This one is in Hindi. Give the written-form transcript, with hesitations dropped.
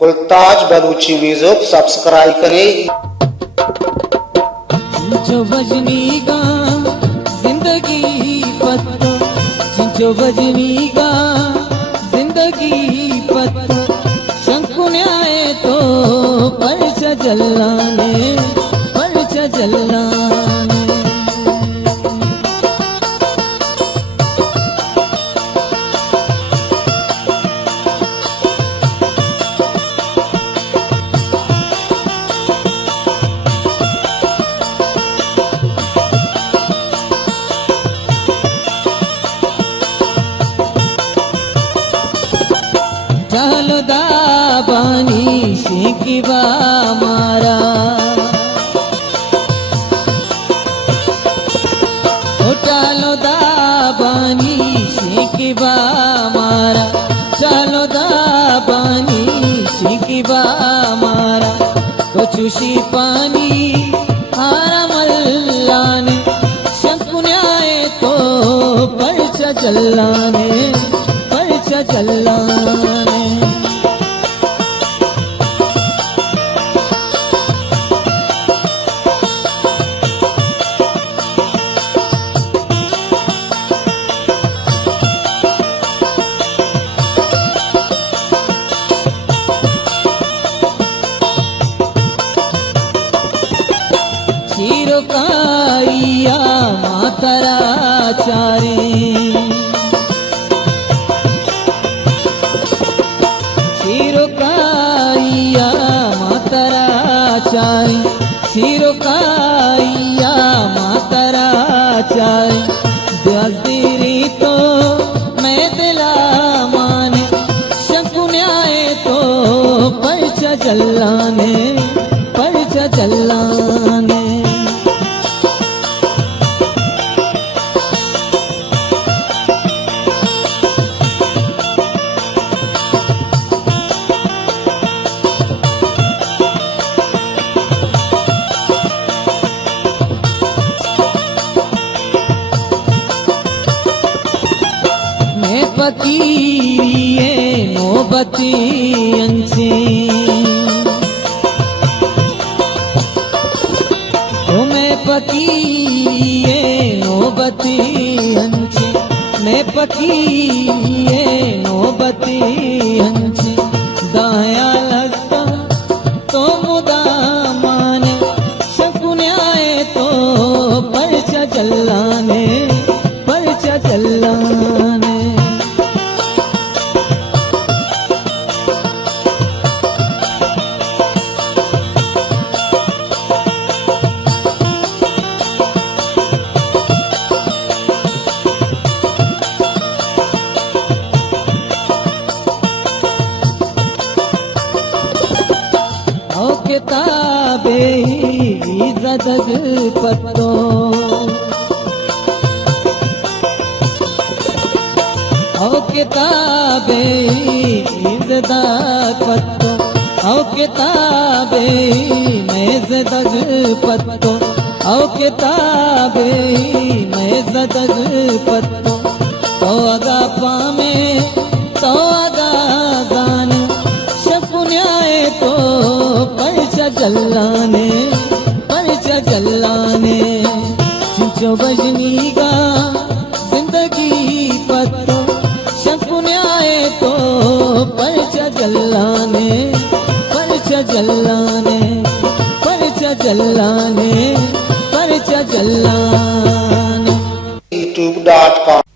गुलताज बलूची म्यूजिक सब्सक्राइब करें। जो बजनी गा जिंदगी पत्ता, जो बजनी गा जिंदगी पत्ता, शंकुन्याय तो परच जल्लाने, परच जल्लाने। चालो दाबानी शेकिबा मारा, ओ चालो दाबानी शेकिबा मारा, चालो दाबानी शेकिबा मारा, तो चुशी पानी हारा मल्लाने, शंकुन्याय तो परच जल्लाने, परच जल्लाने। काइया मातरा चारे, काइया मातरा चारे, काइया मातरा चारे, दस्तीरी तो मैं दिला माने, शंकुन्याय तो परच जल्लाने, परच जल्लाने। पकीरिये नोबती अंचे, मैं पकीरिये नोबती अंचे, मैं पकीरिये नोबती अंचे, दाया लस्ता तो मुदा माने, शंकुन्याय तो परच जल्लाने, परच जल्लाने। किताबे इज़्ज़त पत्तो, ओ किताबे इज़्ज़त पत्तो, ओ किताबे इज़्ज़त पत्तो, ओ किताबे इज़्ज़त पत्तो, तो अगा पामे तो अगा जाने, शंकुन्याय तो परच जल्लाने, परच जल्लाने। जो बजनी गा जिंदगी पत्तो, शंकुन्याय तो परच जल्लाने, परच जल्लाने, परच जल्लाने, परच जल्लाने। YouTube.com